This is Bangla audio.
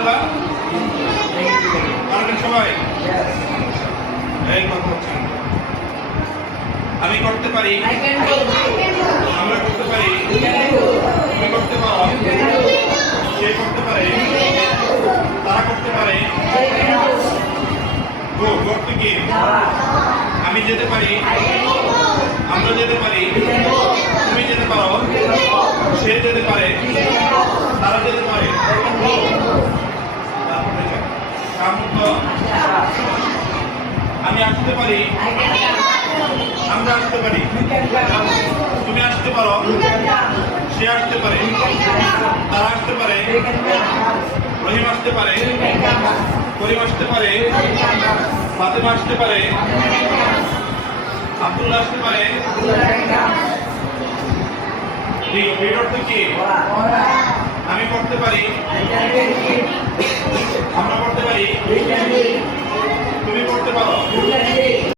আপনারা পারবেন সবাই? এই কথা হচ্ছে আমি করতে পারি, আমরা করতে পারি, তুমি করতে পারো, সে করতে পারে, তারা করতে পারে। করতে কি আমি যেতে পারি, আমরা যেতে পারি, তুমি যেতে পারো, সে যেতে পারে, তারা যেতে পারে। আমি আসতে পারি, আমরা আসতে পারি, তুমি আসতে পারো, সে আসতে পারে, তারা আসতে পারে, রহিম আসতে পারে, করিম আসতে পারে, ফাতেমা আসতে পারে, আব্দুল্লাহ আসতে পারে। কি